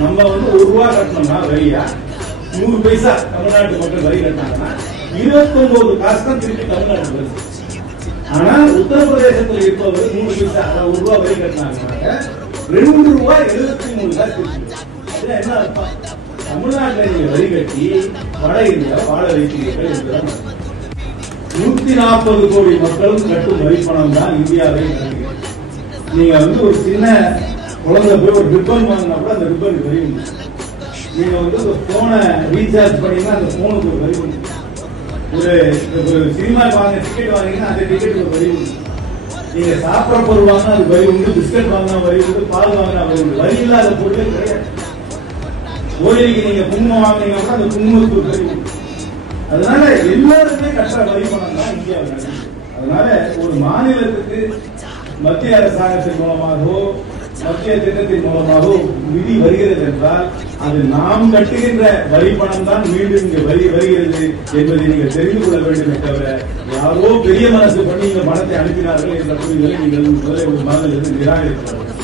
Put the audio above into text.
நம்ம வந்து ஒரு ரூபா கட்டணும்னா வரியா? நூறு பைசா தமிழ்நாட்டு மக்கள் வரி கட்டினாங்கன்னா இருபத்தி ஒன்பது காசு தான் திருப்பி தமிழ்நாட்டுக்கு வருது. ஆனா உத்தரப்பிரதேசத்தில் இருப்பவர் மூணு பைசா அதாவது ஒரு ரூபா வரி கட்டினாங்க ரெண்டு ரூபாய் எழுபத்தி மூணு காசு திருப்பி. என்ன அர்த்தம்? தமிழ்நாட்டில் நீங்க வரி கட்டி வட இந்தியா வாழ வைக்கிறீர்கள் என்பதுதான் நூத்தி நாற்பது கோடி மக்களும் கட்டும் வரி பணம் தான் இந்தியாவை நீங்க வந்து ஒரு சின்ன குழந்தை போய் ஒரு ரிப்பன் வாங்கினா கூட அந்த ரிப்பனுக்கு வரி உண்டு நீங்க வந்து ஒரு போனை ரீசார்ஜ் பண்ணீங்கன்னா அந்த போனுக்கு ஒரு வரி உண்டு ஒரு ஒரு சினிமா வாங்க டிக்கெட் வாங்கினா அந்த டிக்கெட் ஒரு வரி உண்டு நீங்க சாப்பிட்ற பொருள் வாங்கினா அது வரி உண்டு பிஸ்கட் வாங்கினா வரி உண்டு பால் வாங்கினா வரி உண்டு. வரி இல்லாத பொருளே கிடையாது. கோயிலுக்கு நீங்க குங்குமம் வாங்கினீங்கன்னா கூட அந்த குங்குமத்துக்கு ஒரு வரி உண்டு அதனால எல்லாருமே கட்டுற வரி பணம் தான் இந்தியாவில் அதனால ஒரு மாநிலத்துக்கு மத்திய அரசாங்கத்தின் மூலமாகவோ மத்திய திட்டத்தின் மூலமாக நிதி வருகிறது என்றால் அது நாம் கட்டுகின்ற வரி பணம் தான் மீண்டும் இங்கு வரி வருகிறது என்பதை நீங்கள் தெரிந்து கொள்ள வேண்டுமே தவிர யாரோ பெரிய மனசு பண்ணி இந்த பணத்தை அனுப்பினார்கள் என்ற புரிதலை நீங்கள் முதலில் ஒரு மனதிலிருந்து நிராகரிக்கிறார்கள்